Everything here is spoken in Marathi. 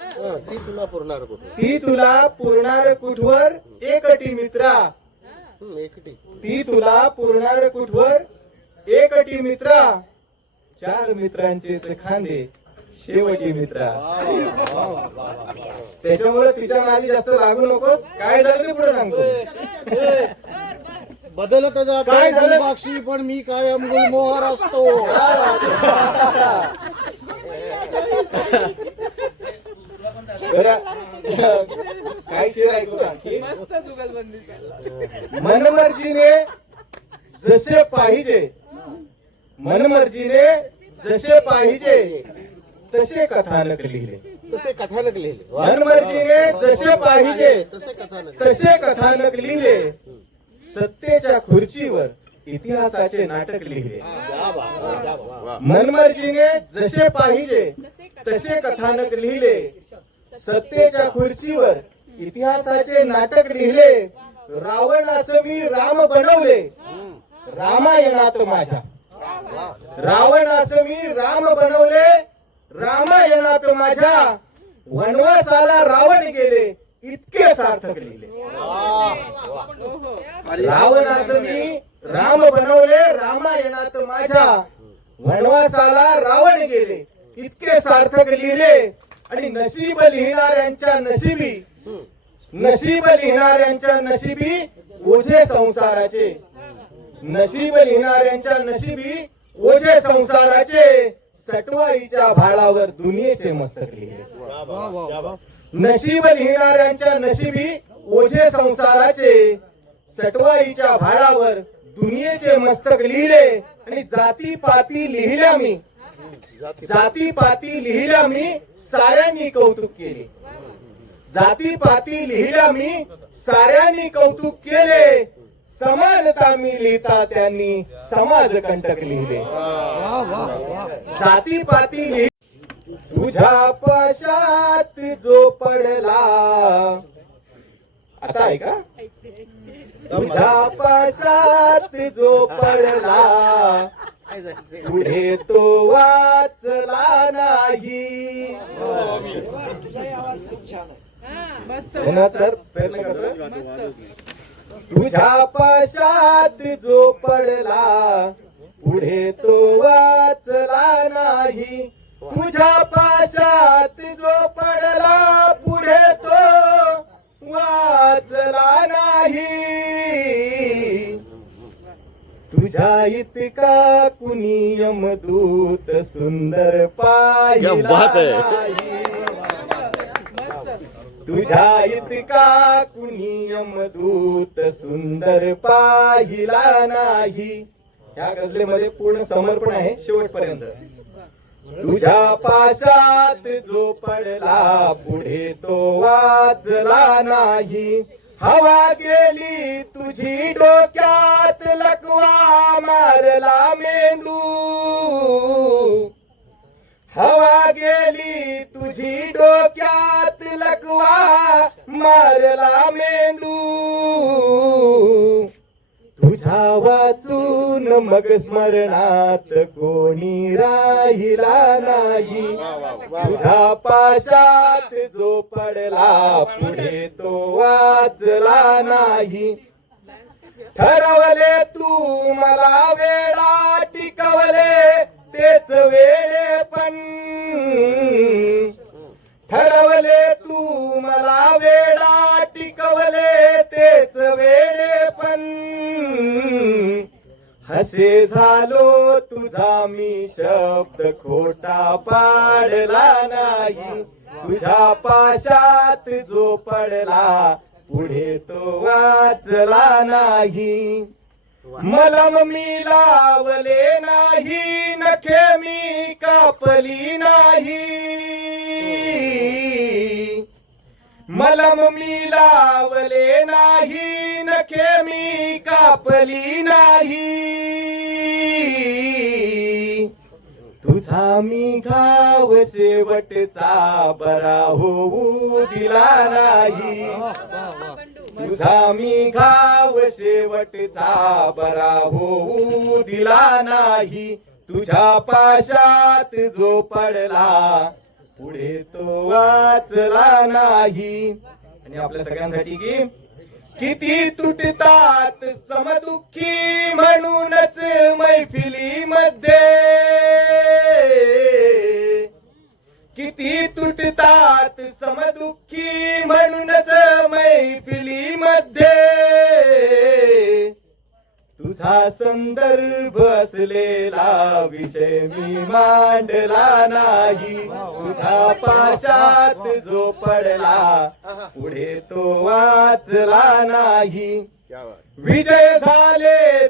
ती तुला पुरणार कुठे? ती तुला पुरणार कुठवर एकटी मित्रा. एकटी. ती तुला पुरणार कुठवर एकटी मित्रा. चार मित्रांचे ते खांदे शेवटी मित्रा. त्याच्यामुळे तिच्या नादी जास्त लागू नकोस. काय झालं ते पुढे सांगतो. बदलत जात काय झालं? बाक्षी पण मी कायम गुलमोहर असतो. काय शेर ऐकू आणखी. मनमर्जीने जसे पाहिजे, मनमर्जीने जसे पाहिजे तसे कथानक लिहिले. तसे कथानक लिहिले. मनमर्जीने जसे पाहिजे तसे कथानक. तसे कथानक लिहिले. सत्तेच्या खुर्चीवर इतिहासाचे नाटक लिहिले. मनमर्जीने जसे पाहिजे तसे कथानक लिहिले. सत्तेच्या खुर्चीवर इतिहासाचे नाटक लिहिले. रावणास मी राम बनवले रामायणात माझ्या. रावणास मी राम बनवले रामायणात माझ्या. वनवासाला रावण गेले इतके सार्थक लिहिले. रावणास मी राम बनवले रामायणात माझ्या. वनवासाला रावण गेले इतके सार्थक लिहिले. आणि नशीब लिहिणाऱ्यांच्या नशिबी, नशीब लिहिणाऱ्यांच्या नशिबी ओझे संसाराचे. नशीब लिहिणाऱ्यांच्या नशिबी ओझे संसाराचे. सटवाईच्या भाळावर दुनियेचे मस्तक लिहिले. नशीब लिहिणाऱ्यांच्या नशिबी ओझे संसाराचे. सटवाईच्या भाळावर दुनियेचे मस्तक लिहिले. आणि जाती पाती लिहिल्या मी, जाती पाती लिहिल्या मी साऱ्यांनी कौतुक केले. जाती पाती लिहिल्या मी साऱ्यांनी कौतुक केले. समानता मी लिहिता त्यांनी समाज कंटक लिहिले. जाती पाती लिहि तुझ्या पाशात जो पडला. आता आहे का. तुझ्या पाशात जो पडला पुढे तो वाचला नाही. तर प्रयत्न करतो. तुझ्या पाशात जो पडला पुढे तो वाचला नाही. तुझ्या पाशात जो पडला पुढे तो वाचला नाही. तुझ्या इतका कुणी यमदूत सुंदर पाहिला नाही. तुझ्या इतका कुणी यमदूत सुंदर पाहिला नाही. ह्या गझलेमध्ये पूर्ण समर्पण आहे शेवटपर्यंत. तुझ्या पाशात जो पडला पुढे तो वाचला नाही. हवा गेली तुझी डोक्यात लकवा मारला मेंदू. हवा गेली तुझी डोक्यात लकवा मारला मेंदू. तुझ्या वाचून मग स्मरणात कोणी राहिला नाही. तुझ्या पाशात जो पडला पुढे तो वाचला नाही. ठरवले तू मला वेळा टिकवले तेच वेळे पण. ठरवले तू मला वेळा टिकवले तेच वेळे पण. हसे झालो तुझा मी शब्द खोटा पाडला नाही. तुझ्या पाशात जो पडला पुढे तो वाचला नाही. मलम मी लावले नाही नखे मी कापली नाही. मलम मी लावले नाही नखे मी कापली नाही. तुझा मी घाव शेवटचा बरा होऊ दिला नाही. तुझा मी घाव शेवटचा बरा होऊ दिला नाही. तुझ्या पाशात जो पडला पुढे तो वाचला नाही. आणि आपल्या सगळ्यांसाठी की किती तुटतात समदुःखी म्हणूनच मैफिलीमध्ये, किती तुटतात समदुःखी म्हणूनच मैफिलीमध्ये. तुझा संदर्भ असलेला विषय मी मांडला नाही. तुझ्या पाशात जो पडला पुढे तो वाचला नाही. विजय झाले